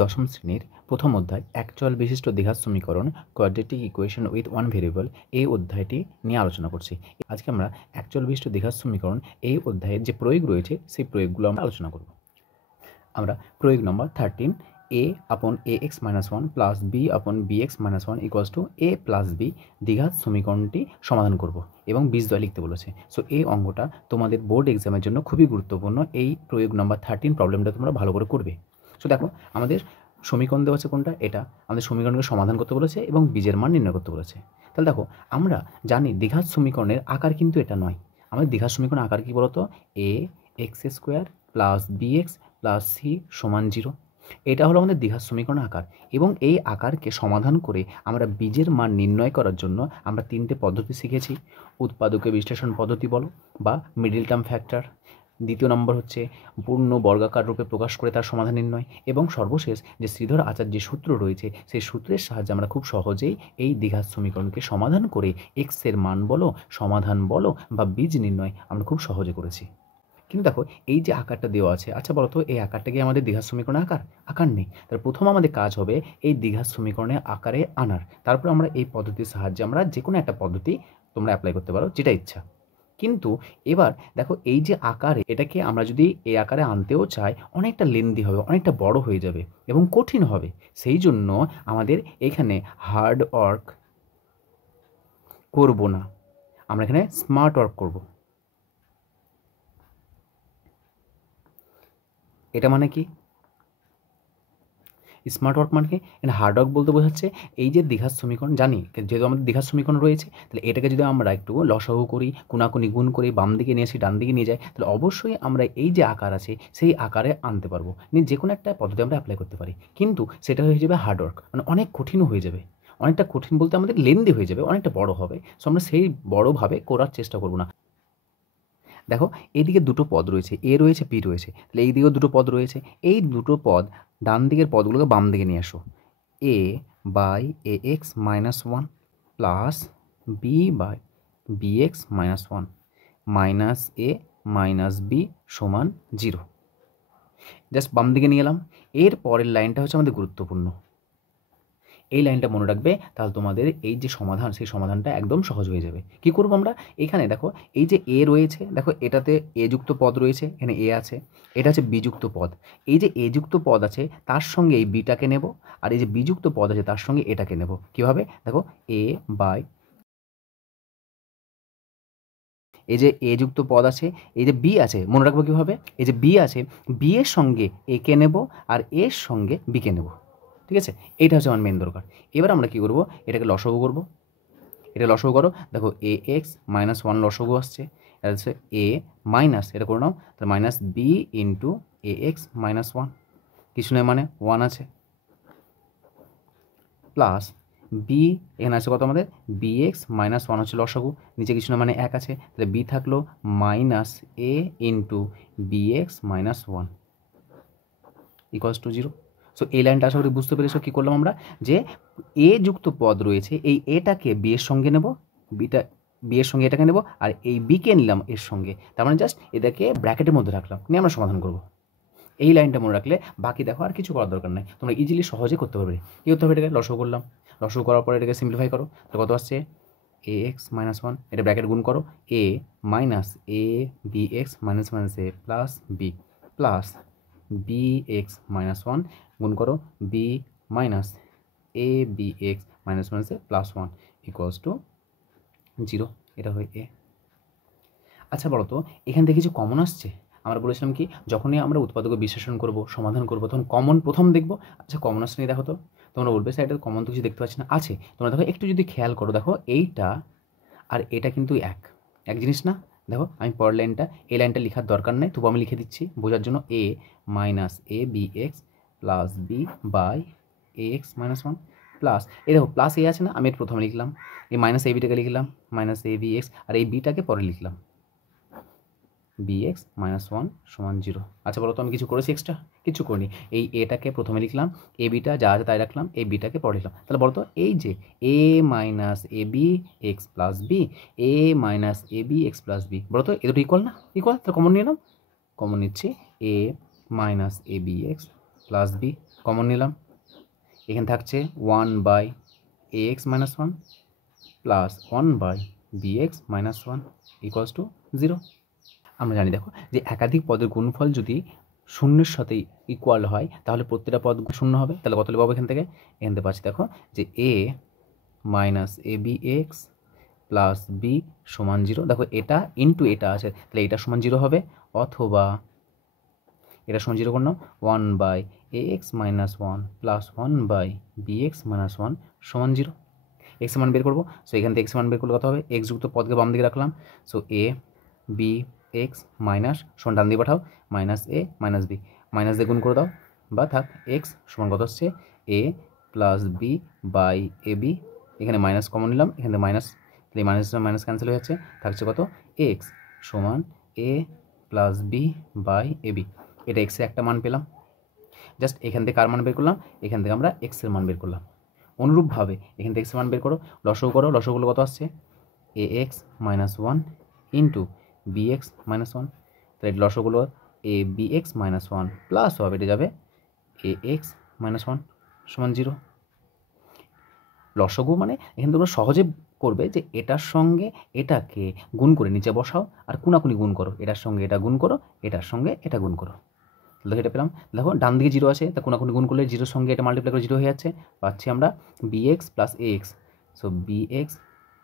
দশম শ্রেণীর প্রথম অধ্যায় একচল বিশিষ্ট দ্বিঘাত সমীকরণ quadratic equation with one variable এই অধ্যায়টি নিয়ে আলোচনা করছি। আজকে আমরা একচল বিশিষ্ট দ্বিঘাত সমীকরণ এই অধ্যায়ের যে প্রয়োগ রয়েছে সেই প্রয়োগগুলো আমরা আলোচনা করব। আমরা প্রয়োগ নম্বর 13 a/ax-1 plus b/bx-1 equals to a plus b দ্বিঘাত সমীকরণটি সমাধান করব এবং বীজদ্বয় লিখতে বলেছে। সো এই অঙ্কটা তোমাদের বোর্ড এক্সামের জন্য খুবই গুরুত্বপূর্ণ। এই প্রয়োগ নম্বর 13 প্রবলেমটা তোমরা ভালো করে করবে। সো দেখো, আমাদের সমীকরণ দেওয়া আছে কোনটা, এটা আমাদের সমীকরণকে সমাধান করতে বলেছে এবং বীজের মান নির্ণয় করতে বলেছে। তাহলে দেখো, আমরা জানি দ্বিঘাত সমীকরণের আকার কিন্তু এটা নয়। আমাদের দ্বিঘাত সমীকরণ আকার কি বলতো, ax² plus bx plus c সমান 0। এটা হলো আমাদের দ্বিঘাত সমীকরণ আকার, এবং এই আকারকে সমাধান করে আমরা বীজের মান নির্ণয় করার জন্য আমরা তিনটে পদ্ধতি শিখেছি। উৎপাদকে বিশ্লেষণ পদ্ধতি বলো বা মিডল টার্ম ফ্যাক্টর, দ্বিতীয় নম্বর হচ্ছে পূর্ণ বর্গাকার রূপে প্রকাশ করে তার সমাধান নির্ণয়, এবং সর্বশেষ যে শ্রীধর আচার্য সূত্র রয়েছে সেই সূত্রের সাহায্যে আমরা খুব সহজেই এই দ্বিঘাত সমীকরণকে সমাধান করে এক্সের মান বলো, সমাধান বলো বা বীজ নির্ণয় আমরা খুব সহজে করেছি। কিন্তু দেখো, এই যে আকারটা দেওয়া আছে, আচ্ছা বলো তো, এই আকারটা কি আমাদের দ্বিঘাত সমীকরণের আকার নেই। তার প্রথম আমাদের কাজ হবে এই দ্বিঘাত সমীকরণের আকারে আনার। তারপর আমরা এই পদ্ধতির সাহায্যে আমরা যে কোনো একটা পদ্ধতি তোমরা অ্যাপ্লাই করতে পারো, যেটা ইচ্ছা। কিন্তু এবার দেখো, এই যে আকারে, এটাকে আমরা যদি এই আকারে আনতেও চাই, অনেকটা লেন্দি হবে, অনেকটা বড় হয়ে যাবে এবং কঠিন হবে। সেই জন্য আমাদের এখানে হার্ড ওয়ার্ক করব না, আমরা এখানে স্মার্ট ওয়ার্ক করব। এটা মানে কি? স্মার্ট ওয়ার্ক মানে কি? এটা হার্ড ওয়ার্ক বলতে বোঝাচ্ছে এই যে দ্বিঘাত সমীকরণ জানি, যেহেতু আমাদের দ্বিঘাত সমীকরণ রয়েছে, তাহলে এটাকে যদি আমরা একটু লসাগু করি, কোনাকুনি গুণ করি, বাম দিকে নিয়ে আসি, ডান দিকে নিয়ে যাই, তাহলে অবশ্যই আমরা এই যে আকার আছে সেই আকারে আনতে পারবো। যে কোনো একটা পদ্ধতি আমরা অ্যাপ্লাই করতে পারি, কিন্তু সেটা হয়ে যাবে হার্ড ওয়ার্ক, মানে অনেক কঠিনও হয়ে যাবে। অনেকটা কঠিন বলতে আমাদের লেন্দি হয়ে যাবে, অনেকটা বড় হবে। সো আমরা সেই বড়োভাবে করার চেষ্টা করবো না। দেখো, এইদিকে দুটো পদ রয়েছে, এ রয়েছে, বি রয়েছে, তাহলে এই দিকেও দুটো পদ রয়েছে। এই দুটো পদ, ডান দিকের পদগুলোকে বাম দিকে নিয়ে আসো। a/ax-1 plus b/bx-1 minus a minus b সমান 0। জাস্ট বাম দিকে নিয়ে এলাম। এর পরের লাইনটা হচ্ছে আমাদের গুরুত্বপূর্ণ। এই লাইনটা মনে রাখবে, তাহলে তোমাদের এই যে সমাধান, সেই সমাধানটা একদম সহজ হয়ে যাবে। কি করব আমরা, এখানে দেখো এই যে এ রয়েছে, দেখো এটাতে এ যুক্ত পদ রয়েছে, এখানে এ আছে, এটা হচ্ছে বি যুক্ত পদ। এই যে এ যুক্ত পদ আছে তার সঙ্গে এই বিটাকে নেব, আর এই যে বি যুক্ত পদ আছে তার সঙ্গে এটাকে নেব। কীভাবে? দেখো, এই যে এ যুক্ত পদ আছে, এই যে বি আছে, মনে রাখবো কীভাবে, এই যে বি আছে, বি এর সঙ্গে একে নেব আর এর সঙ্গে বিকে নেব। ঠিক আছে, এইটা হচ্ছে আমার মেন দরকার। এবার আমরা কী করবো, এটাকে লসাগু করব। এটা লসাগু করো, দেখো ax-1 লসাগু আসছে, এটা হচ্ছে a মাইনাস, এটা করে নাও, তাহলে মাইনাস বি ইন্টু ax-1, কিছু নয় মানে 1 আছে, প্লাস বি, এখানে আছে কত আমাদের, bx-1 হচ্ছে লসাগু, নিচে কিছু না মানে 1 আছে, তাহলে বি থাকলো minus a into bx-1 equals to 0। So এই লাইনটা আশা করি বুঝতে পেরেছো। কী করলাম আমরা, যে এ যুক্ত পদ রয়েছে, এই এটাকে বি এর সঙ্গে নেব, বিটা বি এর সঙ্গে এটাকে নেব, আর এই বিকে নিলাম এর সঙ্গে, তার মানে জাস্ট এটাকে ব্র্যাকেটের মধ্যে রাখলাম, নিয়ে আমরা সমাধান করব। এই লাইনটা মনে রাখলে বাকি দেখো আর কিছু করার দরকার নাই, তোমরা ইজিলি সহজে করতে পারবে। কী করতে হবে, এটাকে লসাগু করলাম, লসাগু করার পরে এটাকে সিম্পলিফাই করো, তো কত আসছে ax-1, এটা ব্র্যাকেট গুণ করো, a minus a bx-1 a plus B plus bx-1 গুণ করো b মাইনাস a bx-1 a প্লাস 1 ইকুয়ালস টু 0। এটা হয় এ। আচ্ছা বলো তো, এখান থেকে কিছু কমন আসছে? আমরা বলেছিলাম কি, যখনই আমরা উৎপাদকে বিশ্লেষণ করব, সমাধান করব, তখন কমন প্রথম দেখব। আচ্ছা, কমন আসছে নি দেখো তো। তোমরা বলবে স্যার এটা কমন তো কিছু দেখতে পাচ্ছি না। আছে, তোমরা দেখো একটু যদি খেয়াল করো, দেখো এইটা আর এটা কিন্তু এক জিনিস না। দেখো, আমি পরের লাইনটা, এই লাইনটা লেখার দরকার নেই, তবু আমি লিখে দিচ্ছি বোঝার জন্য, a minus a bx plus b by ax-1 plus, এই দেখো প্লাস এ আছে না, আমি এর প্রথমে লিখলাম, এই মাইনাস এ বিটাকে লিখলাম মাইনাস a bx, আর এই বিটাকে পরে লিখলাম bx-1 সমান 0। আচ্ছা বলো তো, আমি কিছু করেছি এক্সট্রা? কিছু করিনি। এই এটাকে প্রথমে লিখলাম, এ বিটা যা আছে তাই রাখলাম, এই বিটাকে পরে লিখলাম। তাহলে বলো তো, এই যে a minus A B X plus B, A minus A B X plus B, বলো তো এ দুটো ইকুয়াল না? ইকুয়াল, তাহলে কমন নিয়ে নাও। কমন নিচ্ছি a minus A B X plus B, common নিলাম, এখানে থাকছে 1/ax minus 1 plus 1/bx minus 1 equals to 0। আমরা জানি দেখো যে একাধিক পদের গুণফল যদি শূন্যের সাথে ইকুয়াল হয় তাহলে প্রত্যেকটা পদ শূন্য হবে। তাহলে কত পাবো এখান থেকে পাচ্ছি দেখো যে a minus abx plus b সমান 0। দেখো এটা ইন্টু এটা আছে, তাহলে এটা সমান 0 হবে, অথবা এটা সমান 0 করলাম 1/ax minus 1 plus 1/bx minus 1 সমান 0। এক্স মান বের করবো, সো এখান থেকে এক্স মান বের করলে কত হবে, এক্স যুক্ত পদকে বাম দিকে রাখলাম, so a b x minus সমান ডান দিয়ে পাঠাও মাইনাস এ মাইনাস বি, মাইনাস দিয়ে গুণ করে দাও বা থাক, এক্স সমান কত হচ্ছে A plus B by A B, এখানে মাইনাস কমন নিলাম, এখানে মাইনাস, তাহলে মাইনাস মাইনাস ক্যান্সেল হয়ে যাচ্ছে, থাকছে কত এক্স সমান A plus B by A B. এটা এক্সের একটা মান পেলাম, জাস্ট এখান থেকে কার মান বের করলাম, এখান থেকে আমরা এক্সের মান বের করলাম। অনুরূপভাবে এখান থেকে এক্সের মান বের করো, লসগু করো, লসগুলো কত আসছে A X minus 1 into B X minus 1, তাহলে এই লসগুলো A B X minus 1 plus হবে, এটা যাবে এ এক্স মাইনাস 1 সমান 0। লসগু মানে এখানে তোমরা সহজে করবে যে এটার সঙ্গে এটাকে গুণ করে নিচে বসাও আর কোনাকুনি গুণ করো, এটার সঙ্গে এটা গুণ করো, এটার সঙ্গে এটা গুণ করো। দেখো এটা পেলাম, দেখো ডান দিকে 0 আছে, তা কোনাকুনি গুণ করলে 0-র সঙ্গে এটা মাল্টিপ্লাই করে 0 হয়ে যাচ্ছে, পাচ্ছি আমরা bx plus ax, so bx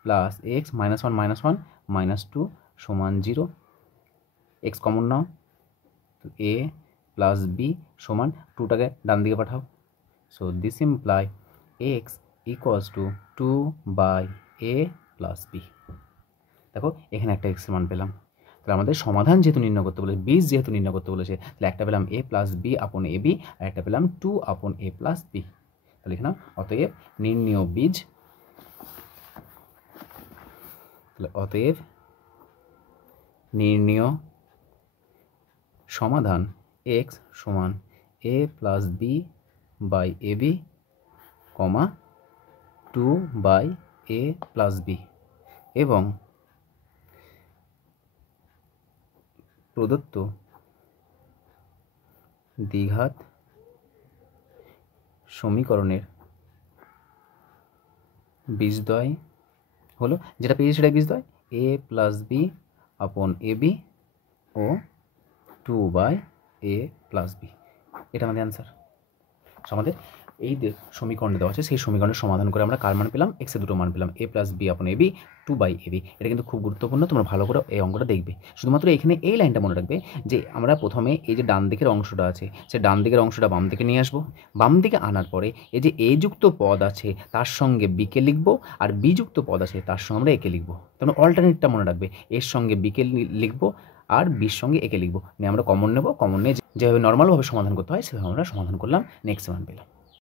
plus ax minus 1 minus 2 সমান 0। এক্স কমন নাও, তো a প্লাস b সমান 2টাকে ডান দিকে পাঠাও, so this imply x equals to 2/a plus b। দেখো এখানে একটা এক্সের মান পেলাম, তাহলে আমাদের সমাধান যেহেতু নির্ণয় করতে বলেছে, বীজ যেহেতু নির্ণয় করতে বলেছে, তাহলে একটা পেলাম a plus B upon A B আর একটা পেলাম 2/a প্লাস বি। তাহলে এখানে অতএব নির্ণয় বীজ, তাহলে অতএব নির্ণয় সমাধান x সমান a plus B by A B comma 2/a plus B, এবং প্রদত্ত দ্বিঘাত সমীকরণের বীজদ্বয় হলো, যেটা পেয়েছি সেটাই বীজদ্বয়, a plus B upon A B ও 2/a প্লাস বি। এটা আমাদের অ্যান্সার। আমাদের এই যে সমীকরণটা দেওয়া আছে সেই সমীকরণের সমাধান করে আমরা কার মান পেলাম, এক্সের দুটো মান পেলাম, a plus B upon A B 2/a B. এটা কিন্তু খুব গুরুত্বপূর্ণ, তোমরা ভালো করে এই অঙ্কটা দেখবে। শুধুমাত্র এখানে এই লাইনটা মনে রাখবে যে আমরা প্রথমে এই যে ডান দিকের অংশটা আছে সে ডান দিকের অংশটা বাম দিকে নিয়ে আসবো, বাম দিকে আনার পরে এই যে এ যুক্ত পদ আছে তার সঙ্গে বিকে লিখবো, আর বি যুক্ত পদ আছে তার সঙ্গে আমরা একে লিখবো। তোমরা অল্টারনেটটা মনে রাখবে, এর সঙ্গে বিকে লিখবো আর বির সঙ্গে একে লিখবো, নিয়ে আমরা কমন নেবো, কমন নিয়ে যেভাবে নর্মালভাবে সমাধান করতে হয় সেভাবে আমরা সমাধান করলাম, নেক্সট মান পেলাম।